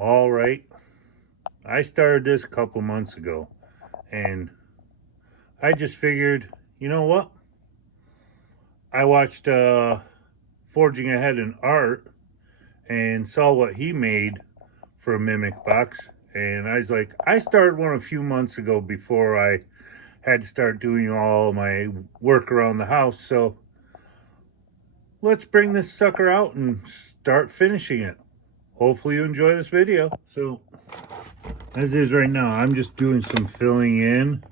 All right. I started this a couple months ago and I just figured, you know what? I watched Forging Ahead in Art and saw what he made for a Mimic box. And I was like, I started one a few months ago before I had to start doing all my work around the house. So let's bring this sucker out and start finishing it. Hopefully you enjoy this video. So as is right now, I'm just doing some filling in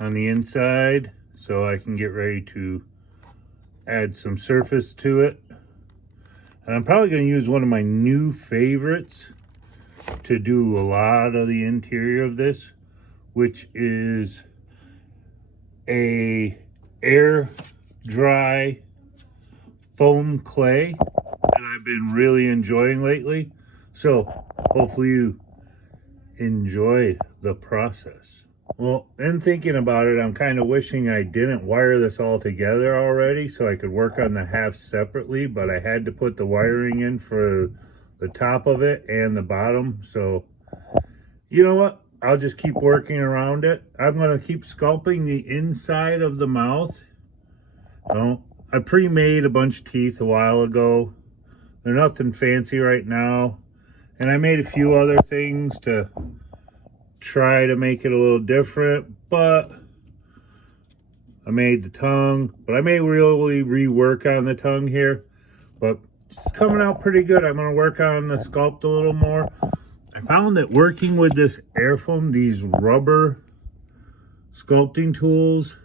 on the inside so I can get ready to add some surface to it. And I'm probably going to use one of my new favorites to do a lot of the interior of this, which is a air dry foam clay that I've been really enjoying lately. So hopefully you enjoy the process. Well, in thinking about it, I'm kind of wishing I didn't wire this all together already so I could work on the half separately, but I had to put the wiring in for the top of it and the bottom. So you know what? I'll just keep working around it. I'm going to keep sculpting the inside of the mouth. I pre-made a bunch of teeth a while ago. They're nothing fancy right now. And I made a few other things to try to make it a little different, but I made the tongue, but I may really rework on the tongue here, but it's coming out pretty good. I'm going to work on the sculpt a little more. I found that working with this air foam, these rubber sculpting tools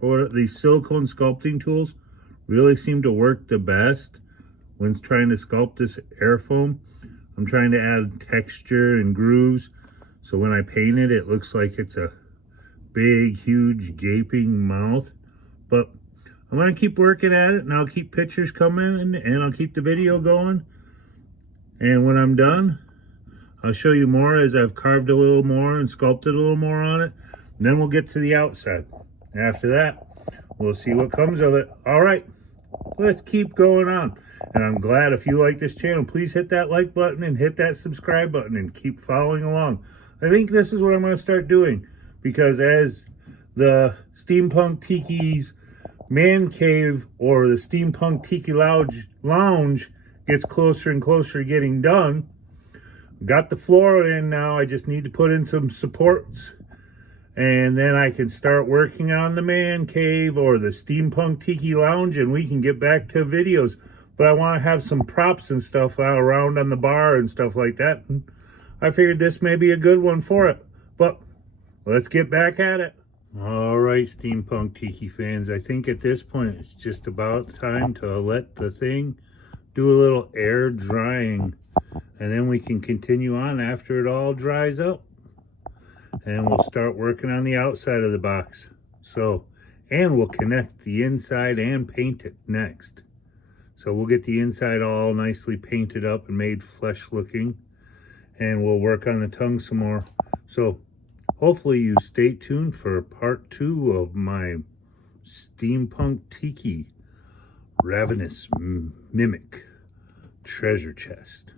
or these silicone sculpting tools really seem to work the best when trying to sculpt this air foam. I'm trying to add texture and grooves, so when I paint it, it looks like it's a big, huge, gaping mouth. But I'm going to keep working at it, and I'll keep pictures coming, and I'll keep the video going. And when I'm done, I'll show you more as I've carved a little more and sculpted a little more on it. And then we'll get to the outside. After that, we'll see what comes of it. All right, let's keep going on. And I'm glad if you like this channel, please hit that like button and hit that subscribe button and keep following along. I think this is what I'm going to start doing, because as the Steampunk Tiki's Man Cave or the Steampunk Tiki Lounge gets closer and closer to getting done, got the floor in now. I just need to put in some supports, and then I can start working on the Man Cave or the Steampunk Tiki Lounge, and we can get back to videos. But I want to have some props and stuff out around on the bar and stuff like that. And I figured this may be a good one for it. But let's get back at it. All right, Steampunk Tiki fans. I think at this point it's just about time to let the thing do a little air drying. And then we can continue on after it all dries up. And we'll start working on the outside of the box. And we'll connect the inside and paint it next. So we'll get the inside all nicely painted up and made flesh looking. And we'll work on the tongue some more. So hopefully you stay tuned for part 2 of my Steampunk Tiki Ravenous Mimic treasure chest.